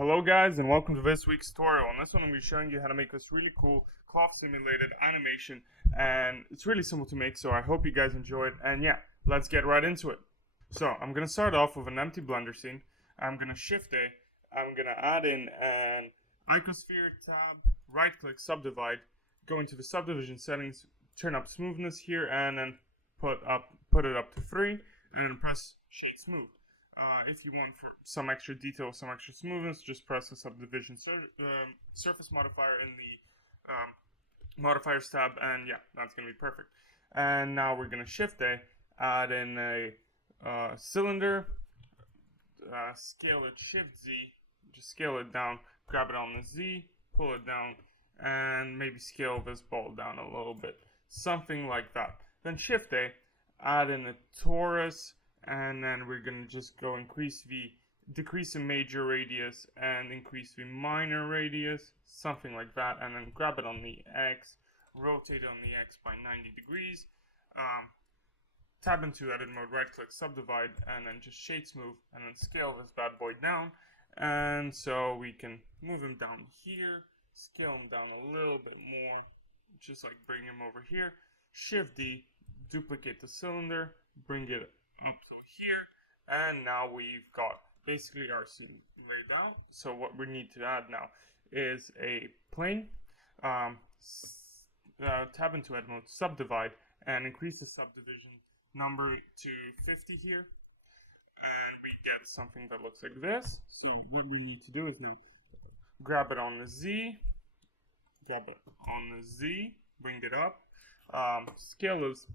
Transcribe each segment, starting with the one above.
Hello guys and welcome to this week's tutorial. On this one I'm going to be showing you how to make this really cool cloth simulated animation, and it's really simple to make, so I hope you guys enjoy it. And yeah, let's get right into it. So I'm going to start off with an empty blender scene. I'm going to shift A, I'm going to add in an icosphere tab, right click, subdivide, go into the subdivision settings, turn up smoothness here, and then put it up to 3, and then press shade smooth. If you want for some extra detail, some extra smoothness, just press the subdivision surface modifier in the modifiers tab, and yeah, that's going to be perfect. And now we're going to shift A, add in a cylinder, scale it, shift Z, just scale it down, grab it on the Z, pull it down, and maybe scale this ball down a little bit, something like that. Then shift A, add in a torus, and then we're going to just go decrease the major radius and increase the minor radius, something like that, and then grab it on the X, rotate it on the X by 90 degrees, tab into edit mode, right click, subdivide, and then just shade smooth, and then scale this bad boy down. And so we can move him down here, scale him down a little bit more, just like bring him over here, shift D, duplicate the cylinder, bring it up to here, and now we've got basically our scene laid out. So what we need to add now is a plane, tab into edit mode, subdivide, and increase the subdivision number to 50 here, and we get something that looks like this. So what we need to do is now grab it on the Z, bring it up, scale this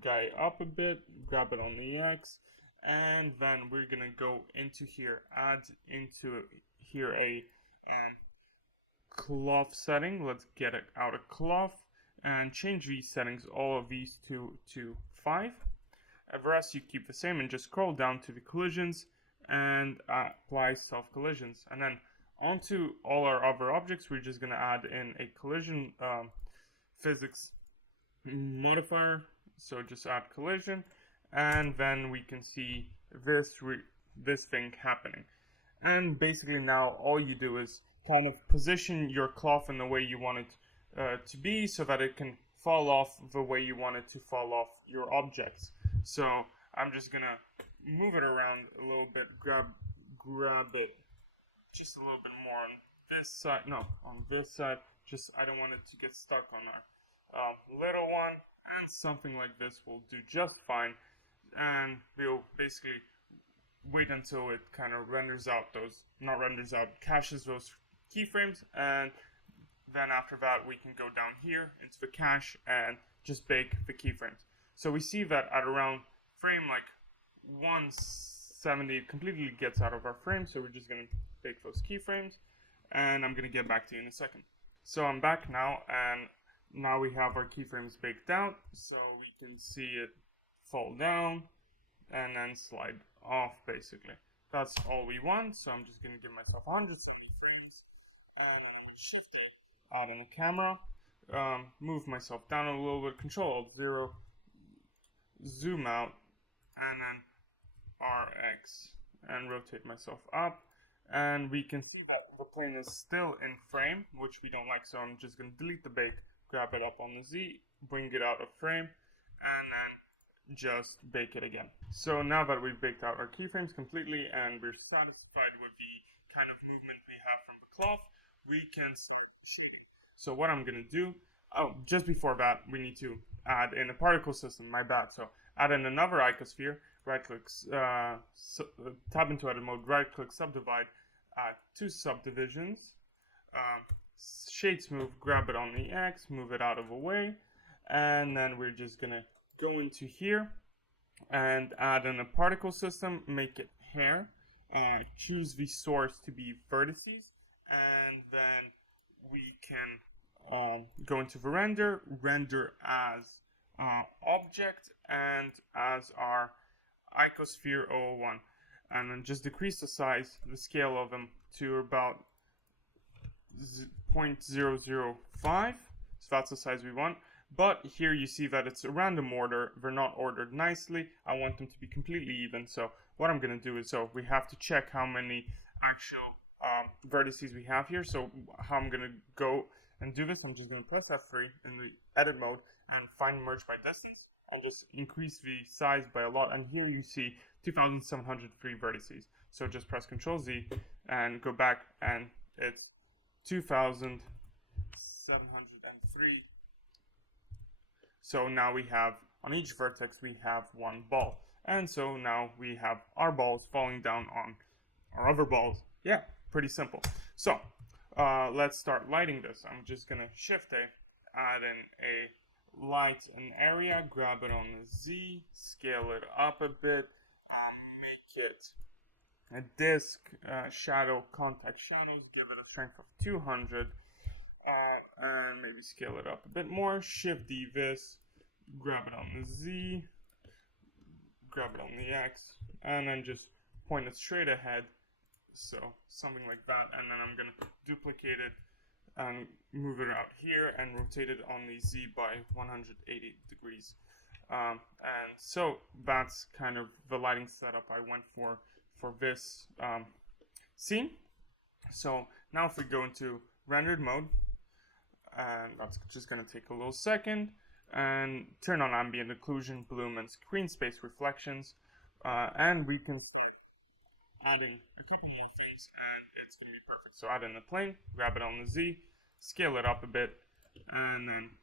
guy up a bit, grab it on the X, and then we're gonna go into here, add into here a cloth setting. Let's get it out of cloth and change these settings, all of these to 5. The rest you keep the same and just scroll down to the collisions and apply self collisions, and then onto all our other objects we're just gonna add in a collision physics modifier. So just add collision, and then we can see this thing happening. And basically now all you do is kind of position your cloth in the way you want it to be, so that it can fall off the way you want it to fall off your objects. So I'm just gonna move it around a little bit, grab it just a little bit more on this side. No, on this side. Just I don't want it to get stuck on our little one. And something like this will do just fine, and we'll basically wait until it kind of caches those keyframes, and then after that we can go down here into the cache and just bake the keyframes. So we see that at around frame like 170 it completely gets out of our frame, so we're just going to bake those keyframes, and I'm going to get back to you in a second. So I'm back now, and now we have our keyframes baked out, so we can see it fall down and then slide off basically. That's all we want, so I'm just going to give myself 170 frames, and then I'm going to shift it out in the camera, move myself down a little bit, Control-Alt-0, zoom out, and then RX, and rotate myself up, and we can see that the plane is still in frame, which we don't like, so I'm just going to delete the bake, grab it up on the Z, bring it out of frame, and then just bake it again. So now that we've baked out our keyframes completely and we're satisfied with the kind of movement we have from the cloth, we can start shading. So what I'm going to do, just before that, we need to add in a particle system, my bad. So add in another icosphere, right click, tab into edit mode, right click, subdivide, add 2 subdivisions, shade smooth, grab it on the X, move it out of the way, and then we're just gonna go into here and add in a particle system, make it hair, choose the source to be vertices, and then we can go into the render as object and as our icosphere 001, and then just decrease the size, the scale of them to about 0.005, so that's the size we want. But here you see that it's a random order, they're not ordered nicely. I want them to be completely even, so what I'm going to do is, so we have to check how many actual vertices we have here. So how I'm going to go and do this, I'm just going to press F3 in the edit mode and find merge by distance and just increase the size by a lot. And here you see 2,703 vertices. So just press Ctrl Z and go back, and it's 2,703. So now we have, on each vertex, we have one ball. And so now we have our balls falling down on our other balls. Yeah, pretty simple. So let's start lighting this. I'm just going to Shift A, add in a light an area, grab it on the Z, scale it up a bit, and make it a disk, shadow, contact shadows, give it a strength of 200, and maybe scale it up a bit more. Shift D this, grab it on the Z, grab it on the X, and then just point it straight ahead. So something like that, and then I'm going to duplicate it and move it out here and rotate it on the Z by 180 degrees. And so that's kind of the lighting setup I went for this scene. So now if we go into rendered mode, and that's just going to take a little second, and turn on ambient occlusion, bloom, and screen space reflections, and we can start adding a couple more things, and it's going to be perfect. So add in the plane, grab it on the Z, scale it up a bit, and then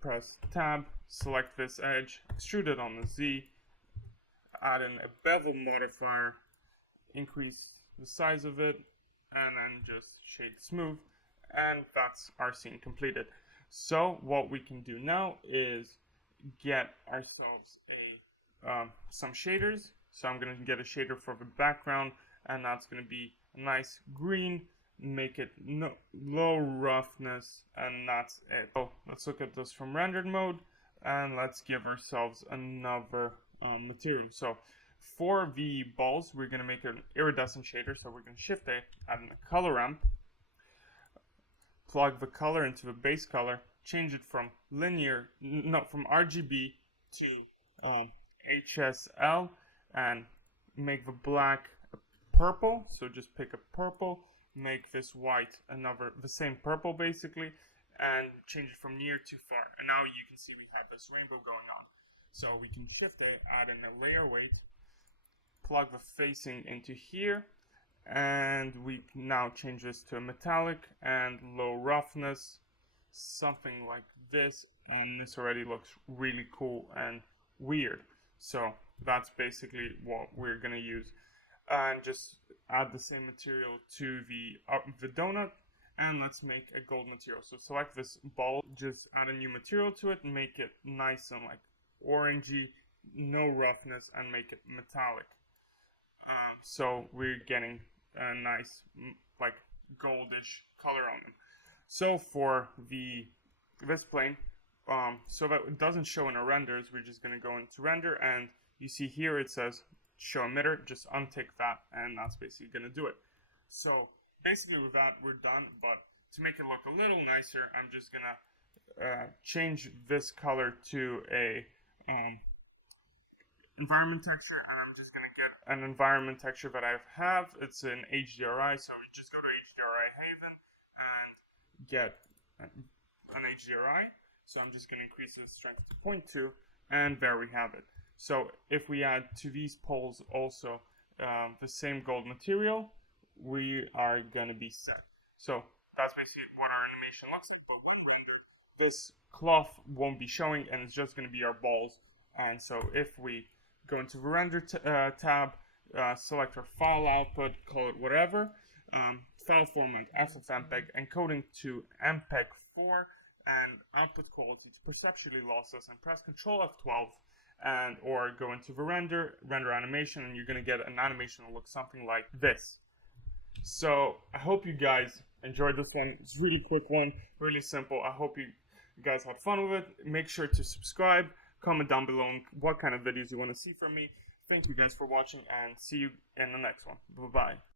press Tab, select this edge, extrude it on the Z, add in a bevel modifier, increase the size of it, and then just shade smooth, and that's our scene completed. So what we can do now is get ourselves some shaders. So I'm going to get a shader for the background, and that's going to be a nice green, make it low roughness, and that's it. So let's look at this from rendered mode, and let's give ourselves another material. So for the balls, we're going to make an iridescent shader. So we're going to Shift A, add in a color ramp, plug the color into the base color, change it from from RGB to HSL, and make the black purple. So just pick a purple, make this white the same purple basically, and change it from near to far. And now you can see we have this rainbow going on. So we can Shift A, add in a layer weight, plug the facing into here, and we now change this to a metallic and low roughness, something like this, and this already looks really cool and weird. So that's basically what we're going to use, and just add the same material to the donut, and let's make a gold material. So select this ball, just add a new material to it, and make it nice and like orangey, no roughness, and make it metallic. So we're getting a nice like goldish color on them. So for this plane, so that it doesn't show in our renders, we're just going to go into render, and you see here it says show emitter. Just untick that, and that's basically going to do it. So basically with that we're done, but to make it look a little nicer, I'm just going to change this color to a environment texture, and I'm just going to get an environment texture that I have. It's an HDRI, so we just go to HDRI Haven and get an HDRI. So I'm just going to increase the strength to 0.2, and there we have it. So if we add to these poles also the same gold material, we are going to be set. So that's basically what our animation looks like, but when rendered, this cloth won't be showing, and it's just going to be our balls. And so if we go into the render tab, select our file output, call it whatever, file format FFmpeg, encoding to MPEG-4, and output quality to perceptually lossless, and press Ctrl F12, and or go into the render animation, and you're going to get an animation that looks something like this. So I hope you guys enjoyed this one. It's a really quick one, really simple. I hope you guys had fun with it. Make sure to subscribe, comment down below what kind of videos you want to see from me. Thank you guys for watching, and see you in the next one. Bye-bye.